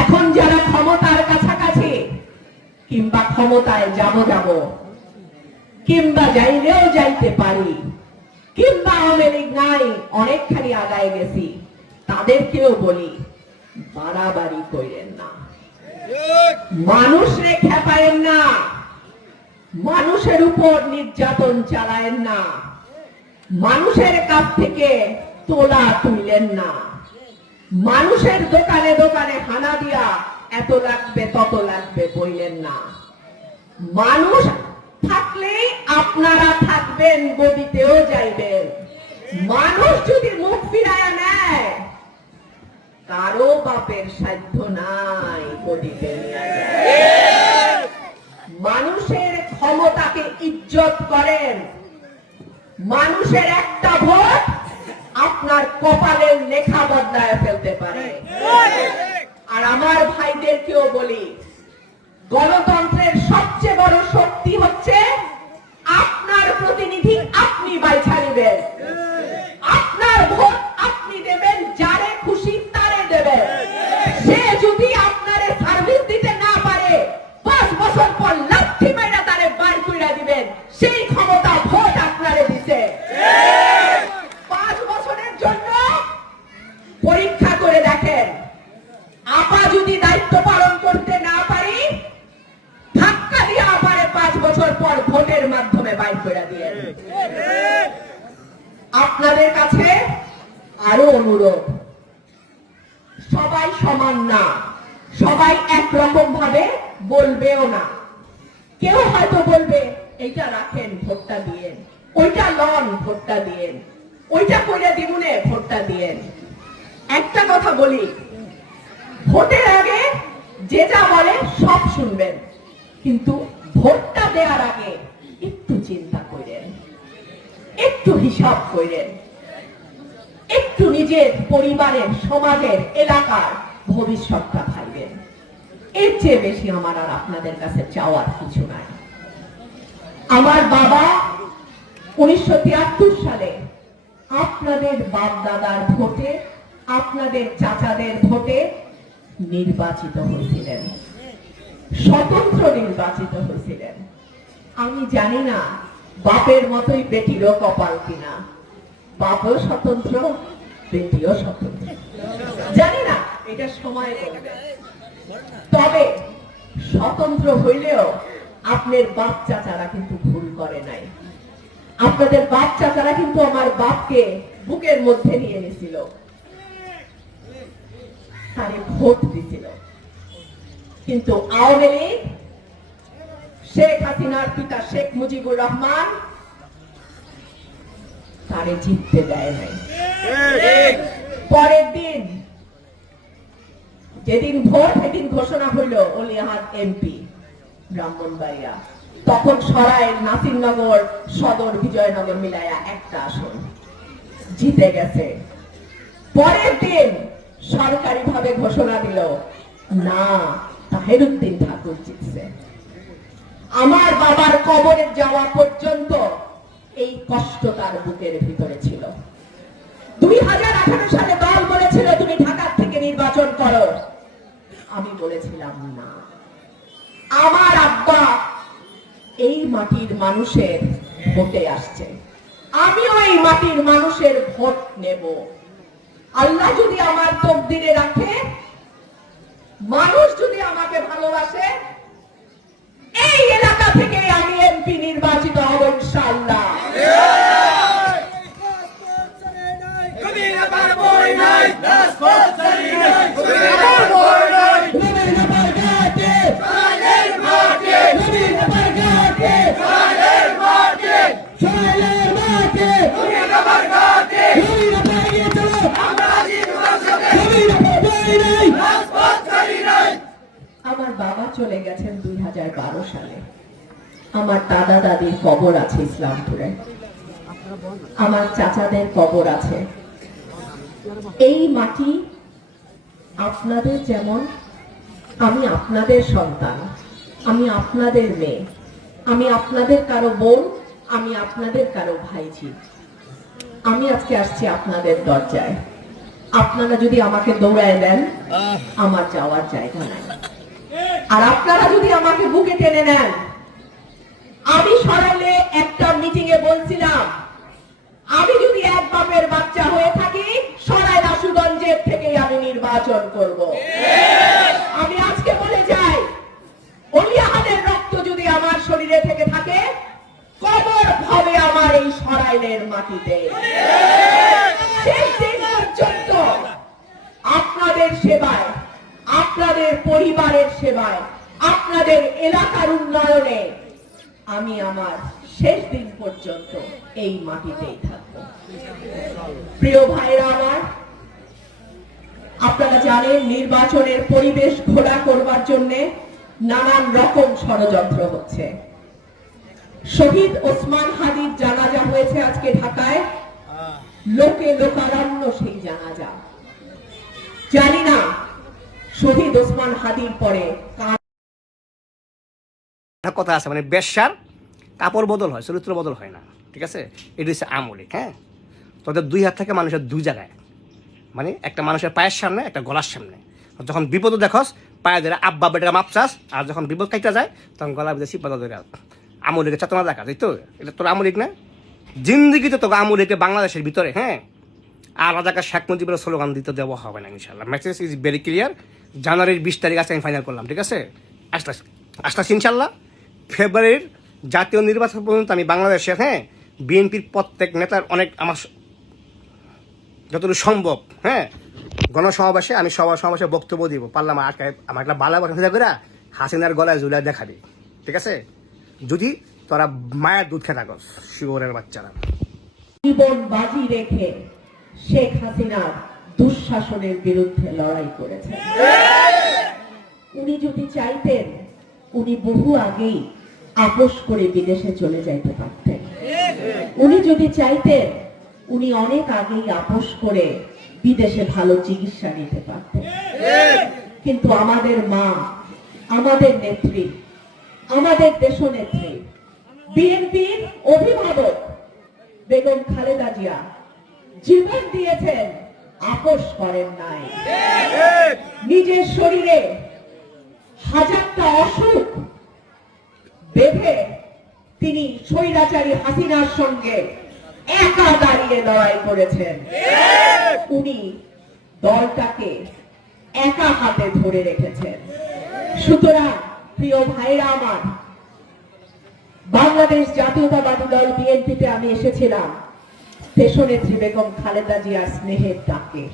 এখন যারা ক্ষমতার কাছাকাছি কিংবা ক্ষমতায় যাব কিংবা যাইলেও যাইতে পারি কিংবা আওয়ামী লীগ নাই অনেকখানি আগায় গেছি, তাদেরকেও বলি বাড়াবাড়ি কইরেন না, মানুষরে খেপায়েন না, মানুষের উপর নির্যাতন চালায়েন না, মানুষের কাছ থেকে তোলা তুইলেন না, মানুষের দোকানে দোকানে হানা দিয়া এত লাগবে তত লাগবে বইলেন না। মানুষ থাকলেই আপনারা থাকবেন, গদিতেও যাইবেন। মানুষ যদি মুখ ফিরায়া নেয়, কারো বাপের সাধ্য নাই গদিতে নিয়ে যায়। মানুষের ক্ষমতাকে ইজ্জত করেন। মানুষের একটা ভোট আপনার কপালের লেখা বদলায় ফেলতে পারে। আর আমার ভাইদেরকেও বলি, গণতন্ত্রের সবচেয়ে বড় শক্তি হচ্ছে আপনার প্রতিনিধি আপনি বাইছা নেবেন, আপনার ভোট আপনি দেবেন, যারে খুশি তারে দেবেন। সে যদি আপনারে সার্ভিস দিতে না পারে 5 বছর পর লাথি মেরে তারে বাইর কইরা দিবেন, সেই ক্ষমতা ভোট আপনারে দিছে। 5 বছরের জন্য পরীক্ষা করে দেখেন, আপা যদি দায়িত্ব পালন করতে না পারি, ধাক্কা দিয়ে আপারে 5 বছর পর ভোটের মাধ্যমে বাইর করে দিয়ে। আপনাদের কাছে আরো অনুরোধ, সবাই সমান না, সবাই একরকম ভাবে বলবেও না। কেউ হয়তো বলবে এইটা রাখেন ভোটটা দিয়েন, ওইটা লন ভোটটা দিয়েন, ওইটা কইরা দিবুনে ভোটটা দিয়েন। একটা কথা বলি, ভোটের আগে যে যা বলে সব শুনবেন, কিন্তু ভোটটা দেওয়ার আগে একটু চিন্তা করেন, একটু হিসাব করেন, একটু নিজের পরিবারের, সমাজের, এলাকার ভবিষ্যৎটা ভাববেন। এর চেয়ে বেশি আমার আর আপনাদের কাছে চাওয়ার কিছু নাই। আমার বাবা 1973 সালে আপনাদের বাপ দাদার ভোটে, আপনাদের চাচাদের ভোটে নির্বাচিত হয়েছিলেন, স্বতন্ত্র নির্বাচিত হয়েছিলেন। আমি জানি না বাপের মতোই বেটিরও কপাল কিনা, বাপও স্বতন্ত্র, বেটিও স্বতন্ত্র, জানি না, এটা সময় বলবে। তবে স্বতন্ত্র হইলেও আপনার বাপ চাচারা কিন্তু ভুল করে নাই। আপনাদের বাপ চাচারা কিন্তু আমার বাপকে বুকের মধ্যে নিয়ে নিয়েছিল, তারে ভোট দিছিল। কিন্তু আওয়ামী লীগ, শেখ হাসিনার পিতা শেখ মুজিবুর রহমান তারে জিততে দেয় নাই। পরের দিন যেদিন ভোট, সেদিন ঘোষণা হইল অলি আহাদ এমপি ব্রাহ্মণবাড়িয়া, তখন সরাইল, নাসিরনগর, সদর, বিজয়নগর মিলাইয়া একটা আসন জিতে গেছে। পরের দিন সরকারি ভাবে ঘোষণা দিল, না, তাহেরউদ্দিন ঠাকুর জিতছে। আমার বাবার কবরে যাওয়া পর্যন্ত এই কষ্ট তার বুকের ভিতরে ছিল। 2018 সালে দল বলেছিল তুমি ঢাকা থেকে নির্বাচন করো, আমি বলেছিলাম না। আমার আব্বা এই মাটির মানুষের ভোটে আসছে, আমিও এই মাটির মানুষের ভোট নেব। আল্লাহ যদি আমার তকদিরে রাখে, মানুষ যদি আমাকে ভালোবাসে, এই এলাকা থেকে আমি এমপি নির্বাচিত হব ইনশাআল্লাহ। আমার বাবা চলে গেছেন 2012 সালে। আমার দাদা দাদির কবর আছে ইসলামপুরে, আমার চাচাদের কবর আছে। এই মাটি আপনাদের যেমন, আমি আপনাদের সন্তান, আমি আপনাদের মেয়ে, আমি আপনাদের কারো বোন, আমি আপনাদের কারো ভাইঝি। আমি আজকে আসছি আপনাদের দরজায়। আপনারা যদি আমাকে দৌড়ায় দেন, আমার যাওয়ার জায়গা নাই। আর আপনারা যদি আমাকে বুকে টেনে নেন, আমি সরাইলে একটা মিটিং এ বলছিলাম, আমি যদি এক বাপের বাচ্চা হয়ে থাকি, সরাইল আশুগঞ্জের থেকে আমি নির্বাচন করব। আমি আজকে বলে যাই, অলিয়াহাদের রক্ত যদি আমার শরীরে থেকে থাকে, কবর হবে আমার এই সরাইলের মাটিতে। শেষ দিন পর্যন্ত আপনাদের সেবায়, আপনাদের পরিবারের সেবায়, আপনাদের এলাকার উন্নয়নে আমি আমার শেষ দিন পর্যন্ত এই মাটিতেই থাকব। প্রিয় ভাইরা আমার, আপনারা জানেন নির্বাচনের পরিবেশ ঘোলা করবার জন্য নানান রকম ষড়যন্ত্র হচ্ছে। শহীদ ওসমান হাদির জানাজা হয়েছে আজকে ঢাকায়, লোকে লোকারণ্য সেই জানাজা। জানি না শহীদ ওসমান হাদির পরে কথা আছে, মানে বেশ্যার কাপড় বদল হয়, চরিত্র বদল হয় না, ঠিক আছে? এটা হচ্ছে আমলিক। হ্যাঁ, তোদের দুই হাত থেকে মানুষের দুই জায়গায়, মানে একটা মানুষের পায়ের সামনে, একটা গলার সামনে। যখন বিপদ দেখস পায়ে ধরে আব্বা বেটারা মাপ চাস, আর যখন বিপদ কাইটা যায় তখন গলা বেঁধে সিপাদা ধরে আমলিকের চেতনা দেখা যায়। তো এটা তোর আমলিক না? জিন্দিগিতে তোকে আমলিকে বাংলাদেশের ভিতরে, হ্যাঁ, আর রাজাকার শেখ মুজিবের স্লোগান দিতে দেওয়া হবে না ইনশাল্লাহ। Message is very clear. জানুয়ারির 20 তারিখ আছে আমি ফাইনাল করলাম, ঠিক আছে? আসতে ইনশাল্লাহ ফেব্রুয়ারির জাতীয় নির্বাচন পর্যন্ত আমি বাংলাদেশে, হ্যাঁ, বিএনপির প্রত্যেক নেতার অনেক আমার যতটুকু সম্ভব, হ্যাঁ, গণসমাবেশে আমি সমাবেশে বক্তব্য দিব। পারলাম আমার একটা বালা বাসা করে হাসিনার গলায় ঝুলায় দেখাবি, ঠিক আছে? যদি তোরা মায়ের দুধ খেয়ে থাকস, শিবরের বাচ্চারা। জীবন বাজি রেখে শেখ হাসিনার দুঃশাসনের বিরুদ্ধে লড়াই করেছেন। উনি যদি চাইতেন, উনি বহু আগেই আপোষ করে বিদেশে চলে যাইতে পারতেন। উনি যদি চাইতেন, উনি অনেক আগেই আপোষ করে বিদেশে ভালো চিকিৎসা নিতে পারতেন। কিন্তু আমাদের মা, আমাদের নেত্রী, আমাদের দেশনেত্রী, বিএনপির অভিভাবক বেগম খালেদা জিয়া জীবন দিয়েছেন, আপোষ করেন নাই। নিজের শরীরে হাজারটা অসুখ বেঁধে তিনি স্বৈরাচারী হাসিনার সঙ্গে একা দাঁড়িয়ে লড়াই করেছেন। উনি দলটাকে একা হাতে ধরে রেখেছেন। সুতরাং প্রিয় ভাইরা আমার, বাংলাদেশ জাতীয়তাবাদী দল বিএনপিতে আমি এসেছিলাম দেশনেত্রী বেগম খালেদা জিয়ার স্নেহের ডাকে।